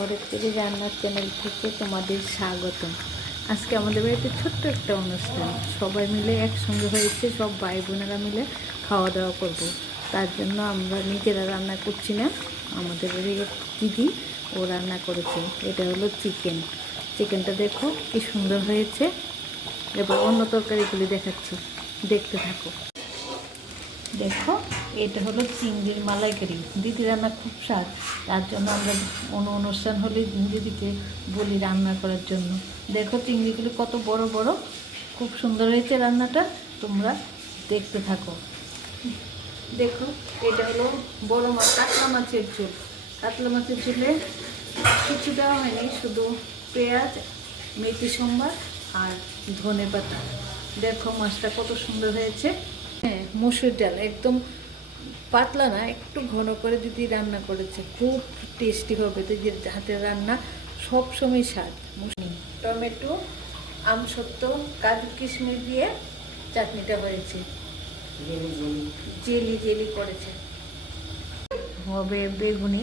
ঘরের থেকে রান্নার চ্যানেল থেকে তোমাদের স্বাগতম। আজকে আমাদের বাড়িতে ছোট্ট একটা অনুষ্ঠান, সবাই মিলে একসঙ্গে হয়েছে, সব ভাই বোনেরা মিলে খাওয়া দাওয়া করব। তার জন্য আমরা নিজেরা রান্না করছি না, আমাদের বাড়ির দিদি ও রান্না করেছে। এটা হলো চিকেনটা দেখো কি সুন্দর হয়েছে। এবার অন্য তরকারিগুলি দেখাচ্ছি, দেখতে থাকো। দেখো, এটা হলো চিংড়ির মালাইকারি। দিদি রান্না খুব স্বাদ, তার জন্য আমরা অনুষ্ঠান হলে দিদিকে বলি রান্না করার জন্য। দেখো চিংড়িগুলো কত বড় বড়, খুব সুন্দর হয়েছে রান্নাটা, তোমরা দেখতে থাকো। দেখো, এটা হলো বড় মাছ, কাতলা মাছের ঝোল। কাতলা মাছের ঝোলে কিছু দেওয়া হয়নি, শুধু পেঁয়াজ, মেথি সম্বার আর ধনে পাতা। দেখো মাছটা কত সুন্দর হয়েছে। হ্যাঁ, মসুর ডাল একদম পাতলা না, একটু ঘন করে দিদি রান্না করেছে, খুব টেস্টি হবে। দিদির হাতের রান্না সবসময় স্বাদ। টমেটো, আমসত্ত্ব, কাজু কিশমিশ দিয়ে চাটনিটা হয়েছে, জেলি জেলি করেছে। হবে বেগুনি,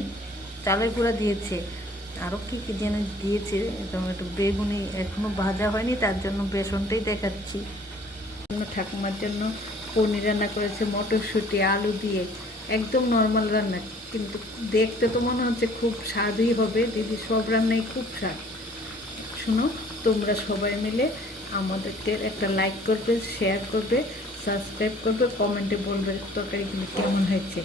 চালের গুঁড়া দিয়েছে, আরও কী কী যেন দিয়েছে। টমেটো, বেগুনি এখনও ভাজা হয়নি, তার জন্য বেসনটাই দেখাচ্ছি। ঠাকুমার জন্য পনির রান্না করেছে, মটরশুঁটি আলু দিয়ে, একদম নর্মাল রান্না, কিন্তু দেখতে তো মনে হচ্ছে খুব স্বাদই হবে। দিদি সব রান্নাই খুব স্বাদ। শুনো, তোমরা সবাই মিলে আমাদেরকে একটা লাইক করবে, শেয়ার করবে, সাবস্ক্রাইব করবে, কমেন্টে বলবে তরকারিগুলো কেমন হয়েছে।